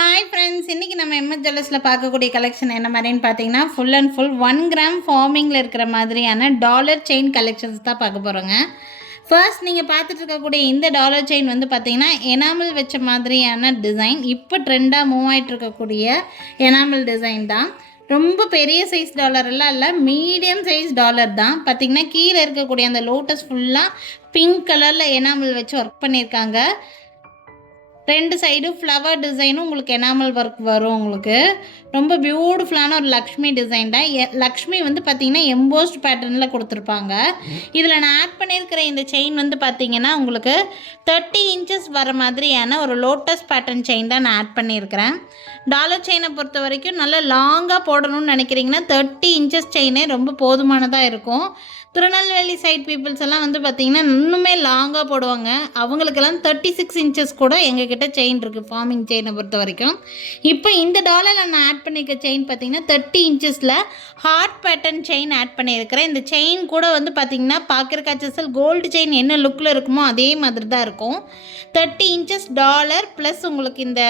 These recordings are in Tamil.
ஹாய் ஃப்ரெண்ட்ஸ், இன்றைக்கி நம்ம எம்எஸ் ஜுவல்லர்ஸில் பார்க்கக்கூடிய கலெக்ஷன் என்ன மாதிரின்னு பார்த்தீங்கன்னா ஃபுல் அண்ட் ஃபுல் 1 கிராம் ஃபார்மிங்கில் இருக்கிற மாதிரியான டாலர் செயின் கலெக்ஷன்ஸ் தான் பார்க்க போகிறோங்க. ஃபர்ஸ்ட் நீங்கள் பார்த்துட்டு இருக்கக்கூடிய இந்த டாலர் செயின் வந்து பார்த்திங்கன்னா எனாமல் வச்ச மாதிரியான டிசைன். இப்போ ட்ரெண்டாக மூவ் ஆகிட்டு இருக்கக்கூடிய எனாமல் டிசைன் தான். ரொம்ப பெரிய சைஸ் டாலர் எல்லாம் இல்லை, மீடியம் சைஸ் டாலர் தான். பார்த்திங்கன்னா கீழே இருக்கக்கூடிய அந்த லோட்டஸ் ஃபுல்லாக பிங்க் கலரில் எனாமல் வச்சு ஒர்க் பண்ணியிருக்காங்க. 2 சைடும் ஃப்ளவர் டிசைனும் உங்களுக்கு எனாமல் ஒர்க் வரும். உங்களுக்கு ரொம்ப பியூட்டிஃபுல்லான ஒரு லக்ஷ்மி டிசைன் தான். லக்ஷ்மி வந்து பார்த்திங்கன்னா எம்போஸ்ட் பேட்டர்னில் கொடுத்துருப்பாங்க. இதில் நான் ஆட் பண்ணியிருக்கிற இந்த செயின் வந்து பார்த்திங்கன்னா உங்களுக்கு 30 இன்ச்சஸ் வர மாதிரியான ஒரு லோட்டஸ் பேட்டர்ன் செயின் தான் நான் ஆட் பண்ணியிருக்கிறேன். டாலர் செயினை பொறுத்த வரைக்கும் நல்லா லாங்காக போடணும்னு நினைக்கிறீங்கன்னா 30 இன்ச்சஸ் செயினே ரொம்ப போதுமானதாக இருக்கும். திருநெல்வேலி சைட் பீப்புள்ஸ் எல்லாம் வந்து பார்த்திங்கன்னா இன்னுமே லாங்காக போடுவாங்க. அவங்களுக்கெல்லாம் 36 இன்ச்சஸ் கூட எங்ககிட்ட செயின் இருக்குது ஃபார்மிங் செயினை பொறுத்த வரைக்கும். இப்போ இந்த டாலரில் நான் ஆட் பண்ணியிருக்க செயின் பார்த்திங்கன்னா 30 இன்ச்சஸில் ஹார்ட் பேட்டர்ன் செயின் ஆட் பண்ணியிருக்கிறேன். இந்த செயின் கூட வந்து பார்த்திங்கன்னா பார்க்குறக்காச்சல் கோல்டு செயின் என்ன லுக்கில் இருக்குமோ அதே மாதிரி தான் இருக்கும். 30 இன்ச்சஸ் டாலர் ப்ளஸ் உங்களுக்கு இந்த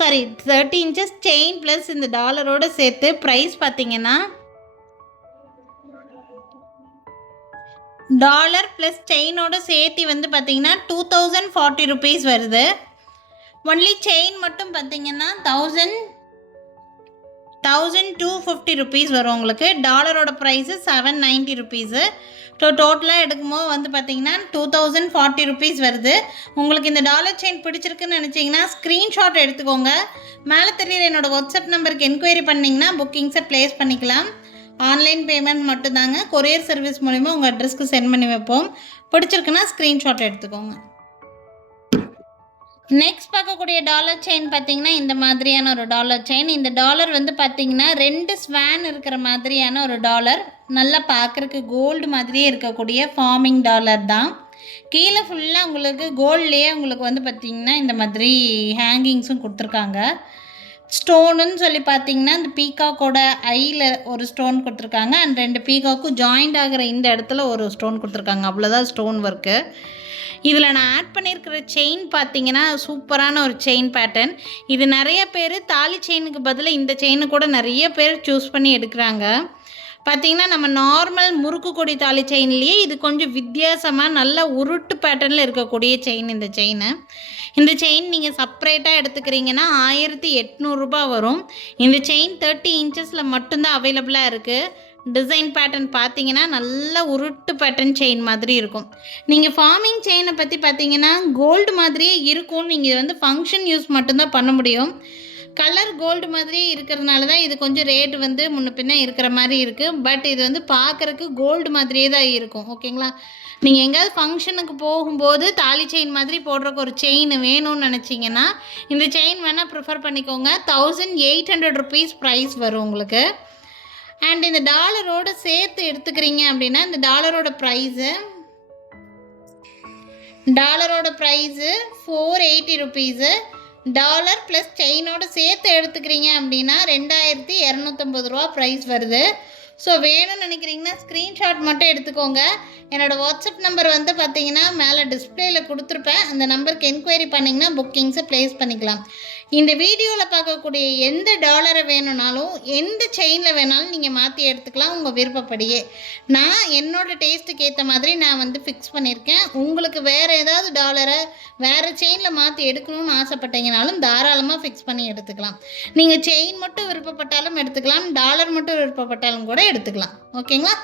30 இன்ச்சஸ் செயின் ப்ளஸ் இந்த டாலரோடு சேர்த்து ப்ரைஸ் பார்த்திங்கன்னா டாலர் ப்ளஸ் செயினோட சேர்த்து வந்து பார்த்திங்கன்னா 2040 ருபீஸ் வருது. ஒன்லி செயின் மட்டும் பார்த்திங்கன்னா 1250 ருபீஸ் வரும் உங்களுக்கு. டாலரோட ப்ரைஸு 790 ருபீஸு. டோட்டலாக எடுக்கும்போது வந்து பார்த்திங்கன்னா 2040 ருபீஸ் வருது. உங்களுக்கு இந்த டாலர் செயின் பிடிச்சிருக்குன்னு நினச்சிங்கன்னா ஸ்க்ரீன்ஷாட் எடுத்துக்கோங்க. மேலே தெரியுற என்னோடய வாட்ஸ்அப் நம்பருக்கு என்கொயரி பண்ணிங்கன்னா புக்கிங்ஸை ப்ளேஸ் பண்ணிக்கலாம். ஆன்லைன் பேமெண்ட் மட்டும்தாங்க. கொரியர் சர்வீஸ் மூலிமா உங்கள் அட்ரஸ்க்கு சென்ட் பண்ணி வைப்போம். பிடிச்சிருக்குன்னா ஸ்க்ரீன்ஷாட் எடுத்துக்கோங்க. நெக்ஸ்ட் பார்க்கக்கூடிய டாலர் செயின் பார்த்திங்கன்னா இந்த மாதிரியான ஒரு டாலர் செயின். இந்த டாலர் வந்து பார்த்திங்கன்னா 2 ஸ்வான் இருக்கிற மாதிரியான ஒரு டாலர். நல்லா பார்க்குறக்கு கோல்டு மாதிரியே இருக்கக்கூடிய ஃபார்மிங் டாலர் தான். கீழே ஃபுல்லாக உங்களுக்கு கோல்ட்லேயே உங்களுக்கு வந்து பார்த்திங்கன்னா இந்த மாதிரி ஹேங்கிங்ஸும் கொடுத்துருக்காங்க. ஸ்டோனுன்னு சொல்லி பார்த்தீங்கன்னா இந்த பீகாக்கோட ஐயில் ஒரு ஸ்டோன் கொடுத்துருக்காங்க அண்ட் 2 பீகாக்கும் ஜாயிண்ட் ஆகிற இந்த இடத்துல ஒரு ஸ்டோன் கொடுத்துருக்காங்க. அவ்வளோதான் ஸ்டோன் ஒர்க்கு. இதில் நான் ஆட் பண்ணியிருக்கிற செயின் பார்த்தீங்கன்னா சூப்பரான ஒரு செயின் பேட்டர்ன். இது நிறைய பேர் தாலி செயினுக்கு பதிலாக இந்த செயினு கூட நிறைய பேர் சூஸ் பண்ணி எடுக்கிறாங்க. பார்த்திங்கன்னா நம்ம நார்மல் முறுக்கு கொடி தாலி செயின்லேயே இது கொஞ்சம் வித்தியாசமாக நல்ல உருட்டு பேட்டர்னில் இருக்கக்கூடிய செயின். இந்த செயின் நீங்கள் செப்ரேட்டாக எடுத்துக்கிறீங்கன்னா 1800 ரூபாய் வரும். இந்த செயின் 30 இன்ச்சஸில் மட்டும்தான் அவைலபிளாக இருக்குது. டிசைன் பேட்டர்ன் பார்த்தீங்கன்னா நல்ல உருட்டு பேட்டர்ன் செயின் மாதிரி இருக்கும். நீங்கள் ஃபார்மிங் செயினை பற்றி பார்த்தீங்கன்னா கோல்டு மாதிரியே இருக்கும். நீங்கள் வந்து ஃபங்க்ஷன் யூஸ் மட்டும்தான் பண்ண முடியும். கலர் கோல்டு மாதிரியே இருக்கிறதுனால தான் இது கொஞ்சம் ரேட்டு வந்து முன்ன பின்ன இருக்கிற மாதிரி இருக்குது. பட் இது வந்து பார்க்குறக்கு கோல்டு மாதிரியே தான் இருக்கும். ஓகேங்களா? நீங்கள் எங்கேயாவது ஃபங்க்ஷனுக்கு போகும்போது தாலி செயின் மாதிரி போடுறக்கு ஒரு செயின் வேணும்னு நினச்சிங்கன்னா இந்த செயின் வேணால் ப்ரிஃபர் பண்ணிக்கோங்க. 1800 ருபீஸ் ப்ரைஸ் வரும் உங்களுக்கு. அண்ட் இந்த டாலரோடு சேர்த்து எடுத்துக்கிறீங்க அப்படின்னா இந்த டாலரோட ப்ரைஸு 480 ருபீஸு. டாலர் ப்ளஸ் செயினோடு சேர்த்து எடுத்துக்கிறீங்க அப்படின்னா 2250 ரூபா ப்ரைஸ் வருது. ஸோ வேணும்னு நினைக்கிறீங்கன்னா ஸ்க்ரீன்ஷாட் மட்டும் எடுத்துக்கோங்க. என்னோடய வாட்ஸ்அப் நம்பர் வந்து பார்த்தீங்கன்னா மேலே டிஸ்பிளேயில் கொடுத்துருப்பேன். அந்த நம்பருக்கு என்கொயரி பண்ணிங்கன்னா புக்கிங்ஸை ப்ளேஸ் பண்ணிக்கலாம். இந்த வீடியோவில் பார்க்கக்கூடிய எந்த டாலரை வேணும்னாலும் எந்த செயினில் வேணாலும் நீங்கள் மாற்றி எடுத்துக்கலாம் உங்கள் விருப்பப்படியே. நான் என்னோடய டேஸ்ட்டுக்கு ஏற்ற மாதிரி நான் வந்து ஃபிக்ஸ் பண்ணியிருக்கேன். உங்களுக்கு வேறு ஏதாவது டாலரை வேறு செயினில் மாற்றி எடுக்கணும்னு ஆசைப்பட்டீங்கனாலும் தாராளமாக ஃபிக்ஸ் பண்ணி எடுத்துக்கலாம். நீங்கள் செயின் மட்டும் விருப்பப்பட்டாலும் எடுத்துக்கலாம், டாலர் மட்டும் விருப்பப்பட்டாலும் கூட எடுத்துக்கலாம். ஓகேங்களா?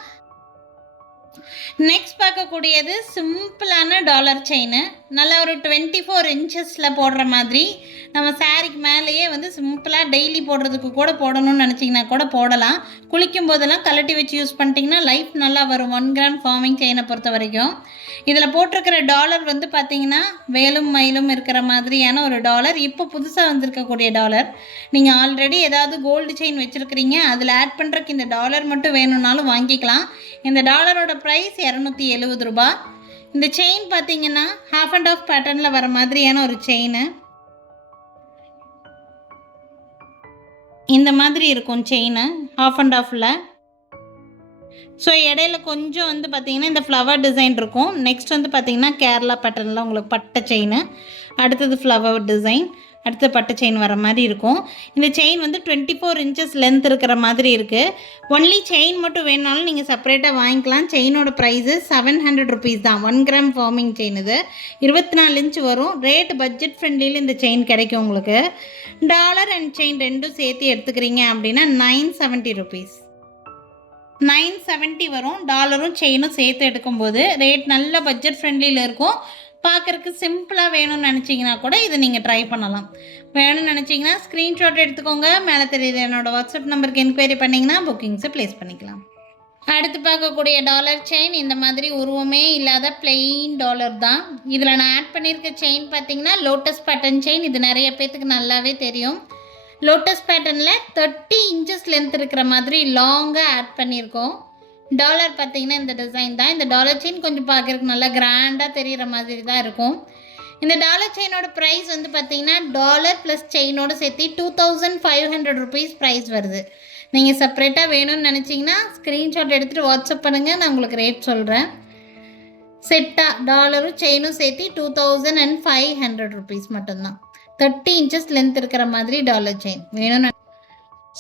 நெக்ஸ்ட் பார்க்கக்கூடியது சிம்பிளான டாலர் செயின். நல்லா ஒரு 24 இன்ச்சஸில் போடுற மாதிரி நம்ம சாரிக்கு மேலேயே வந்து சிம்பிளாக டெய்லி போடுறதுக்கு கூட போடணும்னு நினச்சிங்கன்னா கூட போடலாம். குளிக்கும் போதெல்லாம் கலட்டி வச்சு யூஸ் பண்ணிட்டிங்கன்னா லைஃப் நல்லா வரும். 1 கிராம் ஃபார்மிங் செயினை பொறுத்த வரைக்கும் இதில் போட்டிருக்கிற டாலர் வந்து பார்த்திங்கன்னா வேலும் மயிலும் இருக்கிற மாதிரியான ஒரு டாலர். இப்போ புதுசாக வந்திருக்கக்கூடிய டாலர். நீங்கள் ஆல்ரெடி ஏதாவது கோல்டு செயின் வச்சுருக்கிறீங்க, அதில் ஆட் பண்ணுறதுக்கு இந்த டாலர் மட்டும் வேணும்னாலும் வாங்கிக்கலாம். இந்த டாலரோட ப்ரைஸ் 270 ரூபாய். இந்த செயின் பார்த்தீங்கன்னா ஹாஃப் அண்ட் ஆஃப் பேட்டர்னில் வர மாதிரியான ஒரு செயின். இந்த மாதிரி இருக்கும் செயின் ஹாஃப் அண்ட் ஆஃபில். ஸோ இடையில கொஞ்சம் வந்து பார்த்திங்கன்னா இந்த ஃப்ளவர் டிசைன் இருக்கும். நெக்ஸ்ட் வந்து பார்த்திங்கன்னா கேரளா பேட்டர்னில் உங்களுக்கு பட்டை செயின். அடுத்தது ஃப்ளவர் டிசைன். அடுத்த பட்டு செயின் வர மாதிரி இருக்கும். இந்த செயின் வந்து 24 இன்ச்சஸ் லென்த் இருக்கிற மாதிரி இருக்குது. ஒன்லி செயின் மட்டும் வேணுனாலும் நீங்கள் செப்பரேட்டாக வாங்கிக்கலாம். செயினோட ப்ரைஸு 700 ருபீஸ் தான். 1 கிராம் ஃபார்மிங் செயின் இது 24 இன்ச் வரும். ரேட் பட்ஜெட் ஃப்ரெண்ட்லியில் இந்த செயின் கிடைக்கும் உங்களுக்கு. டாலர் அண்ட் செயின் ரெண்டும் சேர்த்து எடுத்துக்கிறீங்க அப்படின்னா 970 ருபீஸ் 970 வரும். டாலரும் செயினும் சேர்த்து எடுக்கும்போது ரேட் நல்ல பட்ஜெட் ஃப்ரெண்ட்லியில் இருக்கும். பார்க்குறக்கு சிம்பிளாக வேணும்னு நினச்சிங்கன்னா கூட இதை நீங்கள் ட்ரை பண்ணலாம். வேணும்னு நினச்சிங்கன்னா ஸ்க்ரீன்ஷாட் எடுத்துக்கோங்க. மேலே தெரியுது என்னோடய வாட்ஸ்அப் நம்பருக்கு என்கொயரி பண்ணிங்கன்னா புக்கிங்ஸை ப்ளேஸ் பண்ணிக்கலாம். அடுத்து பார்க்கக்கூடிய டாலர் செயின் இந்த மாதிரி உருவமே இல்லாத பிளெயின் டாலர் தான். இதில் நான் ஆட் பண்ணியிருக்க செயின் பார்த்திங்கன்னா லோட்டஸ் பேட்டர்ன் செயின். இது நிறைய பேர்த்துக்கு நல்லாவே தெரியும். லோட்டஸ் பேட்டர்னில் 30 இன்ச்சஸ் லென்த் இருக்கிற மாதிரி லாங்காக ஆட் பண்ணியிருக்கோம். டாலர் பார்த்திங்கன்னா இந்த டிசைன் தான். இந்த டாலர் செயின் கொஞ்சம் பார்க்குறதுக்கு நல்லா கிராண்டாக தெரிகிற மாதிரி தான் இருக்கும். இந்த டாலர் செயினோட ப்ரைஸ் வந்து பார்த்திங்கன்னா டாலர் ப்ளஸ் செயினோட சேர்த்து 2500 ருபீஸ் ப்ரைஸ் வருது. நீங்கள் செப்பரேட்டாக வேணும்னு நினச்சிங்கன்னா ஸ்க்ரீன்ஷாட் எடுத்துகிட்டு வாட்ஸ்அப் பண்ணுங்கள், நான் உங்களுக்கு ரேட் சொல்கிறேன். செட்டாக டாலரும் செயினும் சேர்த்து 2500 ருபீஸ் மட்டும்தான். 30 இன்ச்சஸ் லென்த் இருக்கிற மாதிரி டாலர் செயின் வேணும்னு.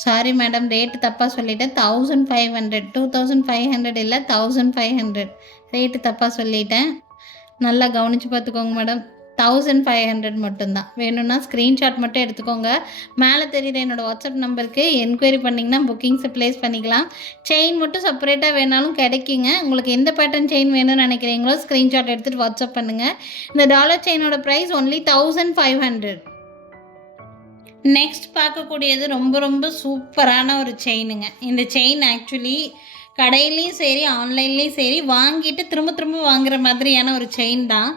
சாரி மேடம், ரேட்டு தப்பாக சொல்லிட்டேன். 1500 2500 இல்லை 1500 ரேட்டு தப்பாக சொல்லிட்டேன். நல்லா கவனித்து பார்த்துக்கோங்க மேடம். 1500 மட்டும்தான். வேணும்னா ஸ்க்ரீன்ஷாட் மட்டும் எடுத்துக்கோங்க. மேலே தெரியுற என்னோடய வாட்ஸ்அப் நம்பருக்கு என்கொயரி பண்ணிங்கன்னா புக்கிங்ஸை ப்ளேஸ் பண்ணிக்கலாம். செயின் மட்டும் செப்பரேட்டாக வேணாலும் கிடைக்குங்க. உங்களுக்கு எந்த பேட்டர்ன் செயின் வேணும்னு நினைக்கிறீங்களோ ஸ்க்ரீன்ஷாட் எடுத்துகிட்டு வாட்ஸ்அப் பண்ணுங்கள். இந்த டாலர் செயினோட ப்ரைஸ் ஒன்லி 1500. நெக்ஸ்ட் பார்க்கக்கூடியது ரொம்ப ரொம்ப சூப்பரான ஒரு செயினுங்க. இந்த செயின் ஆக்சுவலி கடையிலையும் சரி ஆன்லைன்லேயும் சரி வாங்கிட்டு திரும்ப திரும்ப வாங்குற மாதிரியான ஒரு செயின் தான்.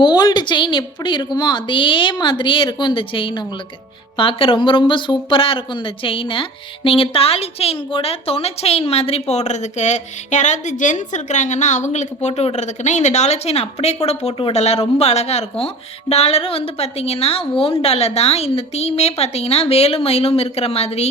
கோல்டு செயின் எப்படி இருக்குமோ அதே மாதிரியே இருக்கும் இந்த செயின். உங்களுக்கு பார்க்க ரொம்ப ரொம்ப சூப்பராக இருக்கும் இந்த செயினை. நீங்கள் தாலி செயின் கூட தொணை செயின் மாதிரி போடுறதுக்கு, யாராவது ஜென்ஸ் இருக்கிறாங்கன்னா அவங்களுக்கு போட்டு விடுறதுக்குன்னா இந்த டாலர் செயின் அப்படியே கூட போட்டு விடலாம். ரொம்ப அழகாக இருக்கும். டாலரும் வந்து பார்த்திங்கன்னா ஓம் டாலர் தான். இந்த தீமே பார்த்திங்கன்னா வேலும் மயிலும் இருக்கிற மாதிரி,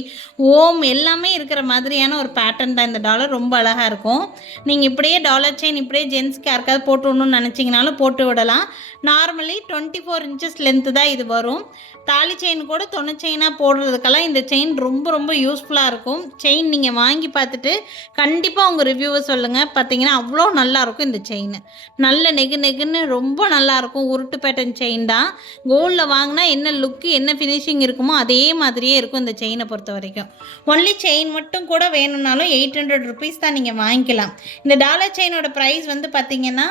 ஓம் எல்லாமே இருக்கிற மாதிரியான ஒரு பேட்டர்ன் தான். இந்த டாலர் ரொம்ப அழகாக இருக்கும். நீங்கள் இப்படியே டாலர் செயின் இப்படியே ஜென்ஸ்க்கு யாருக்காவது போட்டு விடணும்னு நினச்சிங்கனாலும் போட்டு விடலாம். நார்மலி 24 இன்ச்சஸ் லென்த்து தான் இது வரும். தாலி செயின் கூட தொணை செயினாக போடுறதுக்கெல்லாம் இந்த செயின் ரொம்ப ரொம்ப யூஸ்ஃபுல்லாக இருக்கும். செயின் நீங்கள் வாங்கி பார்த்துட்டு கண்டிப்பாக உங்கள் ரிவ்யூவை சொல்லுங்கள். பார்த்தீங்கன்னா அவ்வளோ நல்லாயிருக்கும் இந்த செயின். நல்ல நெகு நெகுன்னு ரொம்ப நல்லாயிருக்கும். உருட்டு பேட்டர்ன் செயின் தான். கோல்டில் வாங்கினா என்ன லுக்கு என்ன ஃபினிஷிங் இருக்குமோ அதே மாதிரியே இருக்கும் இந்த செயினை பொறுத்த வரைக்கும். ஒன்லி செயின் மட்டும் கூட வேணும்னாலும் 800 ருபீஸ் தான் நீங்கள் வாங்கிக்கலாம். இந்த டாலர் செயினோட ப்ரைஸ் வந்து பார்த்திங்கன்னா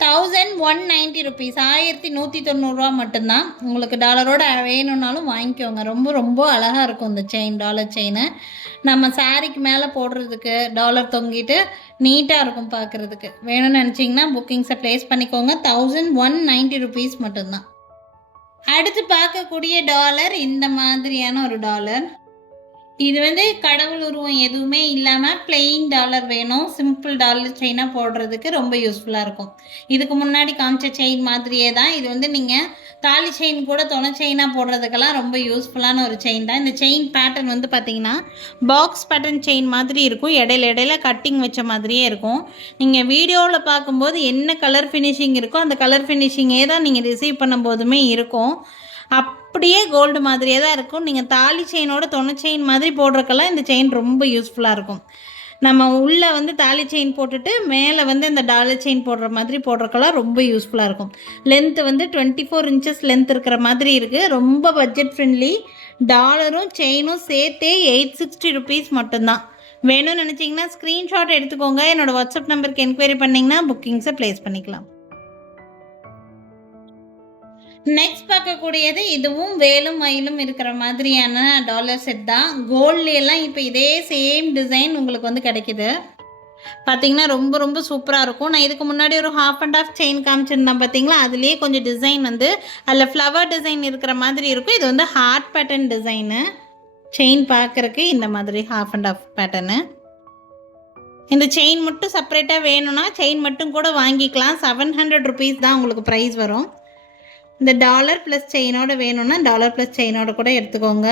1190 ருபீஸ் 1190 ரூபா மட்டும்தான். உங்களுக்கு டாலரோட வேணும்னாலும் வாங்கிக்கோங்க. ரொம்ப ரொம்ப அழகாக இருக்கும் இந்த செயின். டாலர் செயின் நம்ம சாரிக்கு மேலே போடுறதுக்கு டாலர் தொங்கிட்டு நீட்டாக இருக்கும் பார்க்குறதுக்கு. வேணும்னு நினச்சிங்கன்னா புக்கிங்ஸை ப்ளேஸ் பண்ணிக்கோங்க. 1190 ருபீஸ் மட்டும்தான். அடுத்து பார்க்கக்கூடிய டாலர் இந்த மாதிரியான ஒரு டாலர். இது வந்து கடவுள் உருவம் எதுவுமே இல்லாமல் பிளெயின் டாலர் வேணும், சிம்பிள் டாலர் செயினாக போடுறதுக்கு ரொம்ப யூஸ்ஃபுல்லாக இருக்கும். இதுக்கு முன்னாடி காமிச்ச செயின் மாதிரியே தான் இது வந்து நீங்கள் தாலி செயின் கூட தொணை செயினாக போடுறதுக்கெல்லாம் ரொம்ப யூஸ்ஃபுல்லான ஒரு செயின் தான். இந்த செயின் பேட்டர்ன் வந்து பார்த்திங்கன்னா பாக்ஸ் பேட்டர்ன் செயின் மாதிரி இருக்கும். இடையில இடையில கட்டிங் வச்ச மாதிரியே இருக்கும். நீங்கள் வீடியோவில் பார்க்கும்போது என்ன கலர் ஃபினிஷிங் இருக்கோ அந்த கலர் ஃபினிஷிங்கே தான் நீங்கள் ரிசீவ் பண்ணும்போதுமே இருக்கும். அப்படியே கோல்டு மாதிரியே தான் இருக்கும். நீங்கள் தாலி செயினோட தொணை செயின் மாதிரி போடுறக்கெல்லாம் இந்த செயின் ரொம்ப யூஸ்ஃபுல்லாக இருக்கும். நம்ம உள்ளே வந்து தாலி செயின் போட்டுட்டு மேலே வந்து இந்த டாலர் செயின் போடுற மாதிரி போடுறக்கெல்லாம் ரொம்ப யூஸ்ஃபுல்லாக இருக்கும். லென்த்து வந்து 24 இன்ச்சஸ் லென்த் இருக்கிற மாதிரி இருக்குது. ரொம்ப பட்ஜெட் ஃப்ரெண்ட்லி. டாலரும் செயினும் சேர்த்தே 860 ருபீஸ் மட்டும்தான். வேணும்னு நினச்சிங்கன்னா ஸ்க்ரீன்ஷாட் எடுத்துக்கோங்க. என்னோடய வாட்ஸ்அப் நம்பருக்கு என்கொயரி பண்ணிங்கன்னா புக்கிங்ஸை ப்ளேஸ் பண்ணிக்கலாம். நெக்ஸ்ட் பார்க்கக்கூடியது இதுவும் வேலும் மயிலும் இருக்கிற மாதிரியான டாலர் செட் தான். கோல்ட்லாம் இப்போ இதே சேம் டிசைன் உங்களுக்கு வந்து கிடைக்கிது. பார்த்தீங்கன்னா ரொம்ப ரொம்ப சூப்பராக இருக்கும். நான் இதுக்கு முன்னாடி ஒரு ½ அண்ட் ½ செயின் காமிச்சிருந்தேன் பார்த்தீங்களா, அதுலேயே கொஞ்சம் டிசைன் வந்து அதில் ஃப்ளவர் டிசைன் இருக்கிற மாதிரி இருக்கும். இது வந்து ஹார்ட் பேட்டர்ன் டிசைனு. செயின் பார்க்குறக்கு இந்த மாதிரி ½ அண்ட் ½ பேட்டர்னு. இந்த செயின் மட்டும் செப்பரேட்டாக வேணும்னா செயின் மட்டும் கூட வாங்கிக்கலாம். 700 ருபீஸ் தான் உங்களுக்கு ப்ரைஸ் வரும். இந்த டாலர் ப்ளஸ் செயினோட வேணும்னா டாலர் ப்ளஸ் செயினோட கூட எடுத்துக்கோங்க.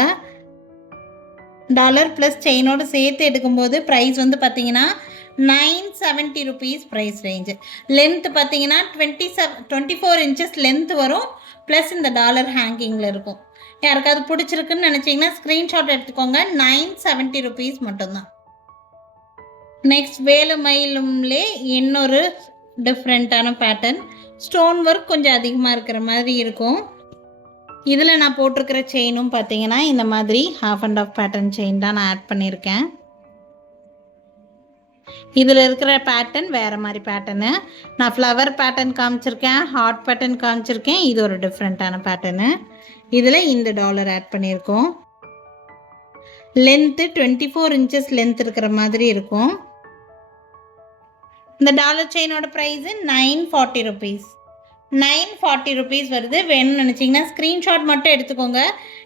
டாலர் ப்ளஸ் செயினோட சேர்த்து எடுக்கும்போது ப்ரைஸ் வந்து பார்த்திங்கன்னா 970 ருபீஸ் ப்ரைஸ் ரேஞ்சு. லென்த்து பார்த்திங்கன்னா 24 இன்ச்சஸ் லென்த் வரும். ப்ளஸ் இந்த டாலர் ஹேங்கிங்கில் இருக்கும். யாருக்காவது பிடிச்சிருக்குன்னு நினச்சிங்கன்னா ஸ்க்ரீன்ஷாட் எடுத்துக்கோங்க. 970 rupees மட்டும்தான். நெக்ஸ்ட் வேலுமயிலும்லே இன்னொரு டிஃப்ரெண்ட்டான பேட்டர்ன். ஸ்டோன் ஒர்க் கொஞ்சம் அதிகமாக இருக்கிற மாதிரி இருக்கும். இதில் நான் போட்டிருக்கிற செயினும் பார்த்தீங்கன்னா இந்த மாதிரி half and half pattern chain தான் நான் ஆட் பண்ணியிருக்கேன். இதில் இருக்கிற பேட்டர்ன் வேறு மாதிரி பேட்டர்னு. நான் ஃப்ளவர் பேட்டர்ன் காமிச்சிருக்கேன், ஹார்ட் பேட்டர்ன் காமிச்சிருக்கேன். இது ஒரு டிஃப்ரெண்ட்டான பேட்டர்னு. இதில் இந்த டாலர் ஆட் பண்ணியிருக்கோம். லென்த்து 24 inches லென்த் இருக்கிற மாதிரி இருக்கும். இந்த டாலர் செயினோட ப்ரைஸு 940 rupees. 940 rupees வருது. வேணும்னு நினச்சிங்கன்னா ஸ்க்ரீன்ஷாட் மட்டும் எடுத்துக்கோங்க.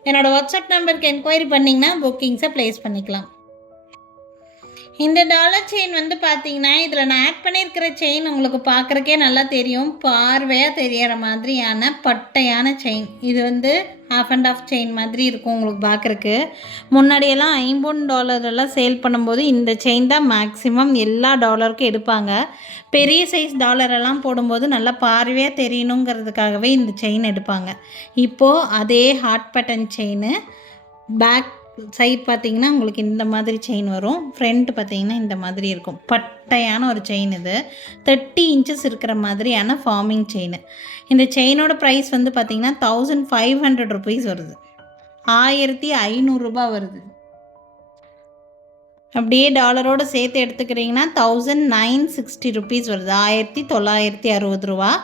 என்னோடய வாட்ஸ்அப் நம்பருக்கு என்கொயரி பண்ணிங்கன்னா புக்கிங்ஸை ப்ளேஸ் பண்ணிக்கலாம். இந்த டாலர் செயின் வந்து பார்த்தீங்கன்னா இதில் நான் ஆட் பண்ணியிருக்கிற செயின் உங்களுக்கு பார்க்குறக்கே நல்லா தெரியும். பார்வையாக தெரியற மாதிரியான பட்டையான செயின். இது வந்து ஹாஃப் அண்ட் ஆஃப் செயின் மாதிரி இருக்கும் உங்களுக்கு பார்க்குறக்கு. முன்னாடியெல்லாம் $50 சேல் பண்ணும்போது இந்த செயின் தான் மேக்ஸிமம் எல்லா டாலருக்கும் எடுப்பாங்க. பெரிய சைஸ் டாலரெல்லாம் போடும்போது நல்லா பார்வையாக தெரியணுங்கிறதுக்காகவே இந்த செயின் எடுப்பாங்க. இப்போது அதே heart pattern chain. Back side பார்த்திங்கன்னா உங்களுக்கு இந்த மாதிரி செயின் வரும். ஃப்ரண்ட் பார்த்திங்கன்னா இந்த மாதிரி இருக்கும். பட்டையான ஒரு செயின். இது 30 inches இருக்கிற மாதிரியான ஃபார்மிங் செயின். இந்த செயினோட ப்ரைஸ் வந்து பார்த்திங்கன்னா 1500 rupees வருது. 1500 வருது. அப்படியே டாலரோடு சேர்த்து எடுத்துக்கிறீங்கன்னா 1960 rupees வருது. 1960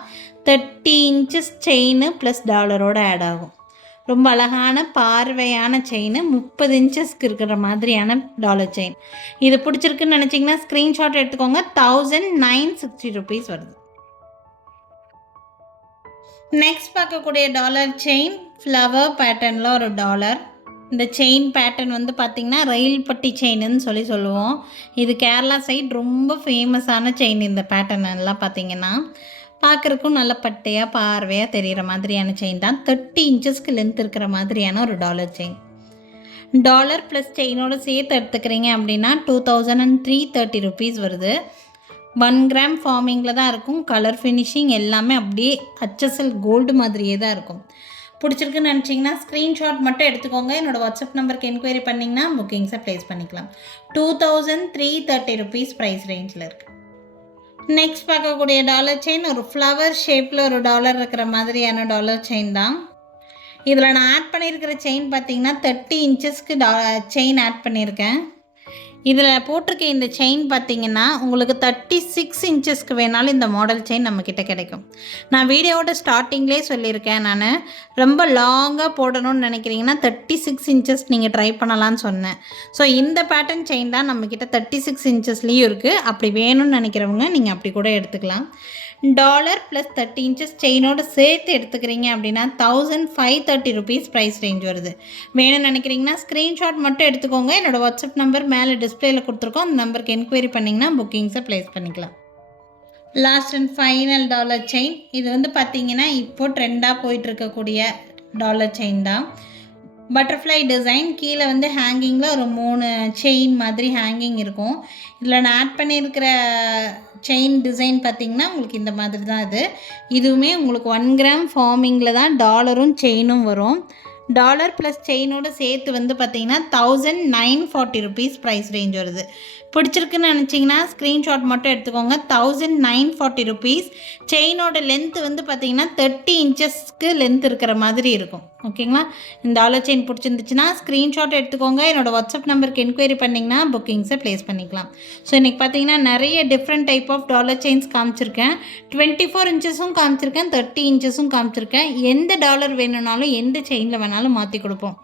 30 inches செயின் ப்ளஸ் டாலரோடு ஆட் ஆகும். ரொம்ப அழகான பார்வையான செயின். 30 inchesக்கு இருக்கிற மாதிரியான டாலர் செயின். இது பிடிச்சிருக்குன்னு நினச்சிங்கன்னா ஸ்க்ரீன்ஷாட் எடுத்துக்கோங்க. 1960 rupees வருது. நெக்ஸ்ட் பார்க்கக்கூடிய டாலர் செயின் ஃப்ளவர் பேட்டர்னில் ஒரு டாலர். இந்த செயின் பேட்டர்ன் வந்து பார்த்திங்கன்னா ரயில் பட்டி செயின்னு சொல்லுவோம். இது கேரளா சைட் ரொம்ப ஃபேமஸான செயின். இந்த பேட்டர்ன் எல்லாம் பார்த்திங்கன்னா பார்க்குறக்கும் நல்ல பட்டையாக பார்வையாக தெரிகிற மாதிரியான செயின் தான். 30 inchesக்கு லென்த் இருக்கிற மாதிரியான ஒரு டாலர் செயின். டாலர் ப்ளஸ் செயினோட சேர்த்து எடுத்துக்கிறீங்க அப்படின்னா 2330 rupees வருது. 1 gram ஃபார்மிங்கில் தான் இருக்கும். கலர் ஃபினிஷிங் எல்லாமே அப்படியே HSL கோல்டு மாதிரியே தான் இருக்கும். பிடிச்சிருக்குன்னு நினச்சிங்கன்னா ஸ்க்ரீன்ஷாட் மட்டும் எடுத்துக்கோங்க. என்னோடய வாட்ஸ்அப் நம்பருக்கு என்கொயரி பண்ணிங்கன்னா புக்கிங்ஸை ப்ளேஸ் பண்ணிக்கலாம். 2330 rupees ப்ரைஸ் ரேஞ்சில் இருக்குது. நெக்ஸ்ட் பார்க்கக்கூடிய டாலர் செயின் ஒரு ஃப்ளவர் ஷேப்பில் ஒரு டாலர் இருக்கிற மாதிரியான டாலர் செயின் தான். இதில் நான் ஆட் பண்ணியிருக்கிற செயின் பார்த்திங்கன்னா 30 inchesக்கு செயின் ஆட் பண்ணியிருக்கேன். இதில் போட்டிருக்க இந்த செயின் பார்த்திங்கன்னா உங்களுக்கு 36 inchesக்கு வேணாலும் இந்த மாடல் செயின் நம்மக்கிட்ட கிடைக்கும். நான் வீடியோவோட ஸ்டார்டிங்லேயே சொல்லியிருக்கேன். நான் ரொம்ப லாங்காக போடணும்னு நினைக்கிறீங்கன்னா 36 inches நீங்கள் ட்ரை பண்ணலான்னு சொன்னேன். ஸோ இந்த பேட்டர்ன் செயின் தான் நம்மக்கிட்ட 36 inchesலேயும் இருக்குது. அப்படி வேணும்னு நினைக்கிறவங்க நீங்கள் அப்படி கூட எடுத்துக்கலாம். டாலர் ப்ளஸ் 30 inches செயினோடு சேர்த்து எடுத்துக்கிறீங்க அப்படின்னா 1530 rupees ப்ரைஸ் ரேஞ்ச் வருது. வேணும்னு நினைக்கிறீங்கன்னா ஸ்க்ரீன்ஷாட் மட்டும் எடுத்துக்கோங்க. என்னோடய வாட்ஸ்அப் நம்பர் மேலே டிஸ்பிளேயில் கொடுத்துருக்கோம். அந்த நம்பருக்கு என்கொயரி பண்ணிங்கன்னா புக்கிங்ஸை ப்ளேஸ் பண்ணிக்கலாம். Last and final dollar chain. இது வந்து பார்த்திங்கன்னா இப்போது ட்ரெண்டாக போயிட்டுருக்கக்கூடிய டாலர் செயின் தான். Butterfly design. கீழே வந்து ஹேங்கிங்கில் ஒரு 3 செயின் மாதிரி ஹேங்கிங் இருக்கும். இதில் நான் ஆட் பண்ணியிருக்கிற செயின் டிசைன் பார்த்திங்கன்னா உங்களுக்கு இந்த மாதிரி தான். இதுவுமே உங்களுக்கு 1 gram ஃபார்மிங்கில் தான் டாலரும் செயினும் வரும். டாலர் ப்ளஸ் செயினோடு சேர்த்து வந்து பார்த்திங்கன்னா 1940 rupees ப்ரைஸ் ரேஞ்ச் வருது. பிடிச்சிருக்குன்னு நினச்சிங்கன்னா ஸ்க்ரீன்ஷாட் மட்டும் எடுத்துக்கோங்க. 1940 rupees. செயினோட லென்த்து வந்து பார்த்திங்கன்னா 30 inchesக்கு லென்த் இருக்கிற மாதிரி இருக்கும். ஓகேங்களா? இந்த டாலர் செயின் பிடிச்சிருந்துச்சுன்னா ஸ்க்ரீன்ஷாட் எடுத்துக்கோங்க. என்னோடய வாட்ஸ்அப் நம்பருக்கு என்கொயரி பண்ணிங்கன்னா புக்கிங்ஸை ப்ளேஸ் பண்ணிக்கலாம். ஸோ இன்றைக்கி பார்த்திங்கன்னா நிறைய different type of dollar chains காமிச்சிருக்கேன். 24 inchesம் காமிச்சிருக்கேன், 30 inchesம் காமிச்சிருக்கேன். எந்த டாலர் வேணும்னாலும் எந்த செயினில் வேணாலும் மாற்றி கொடுப்போம்.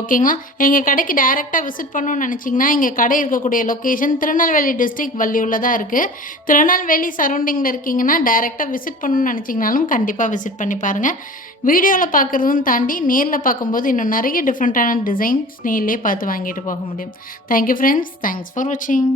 ஓகேங்களா? எங்கள் கடைக்கு டைரெக்டாக விசிட் பண்ணணும்னு நினச்சிங்கன்னா எங்கள் கடை இருக்கக்கூடிய லொக்கேஷன் திருநெல்வேலி டிஸ்ட்ரிக்ட் வள்ளியூரில் தான் இருக்குது. திருநெல்வேலி சரௌண்டிங்கில் இருக்கீங்கன்னா டைரெக்டாக விசிட் பண்ணணும்னு நினச்சிங்கனாலும் கண்டிப்பாக விசிட் பண்ணி பாருங்கள். வீடியோவில் பார்க்குறதும் தாண்டி நேரில் பார்க்கும்போது இன்னும் நிறைய டிஃப்ரெண்ட்டான டிசைன்ஸ் நேரிலே பார்த்து வாங்கிட்டு போக முடியும். Thank you friends. தேங்க்ஸ் ஃபார் வாட்சிங்.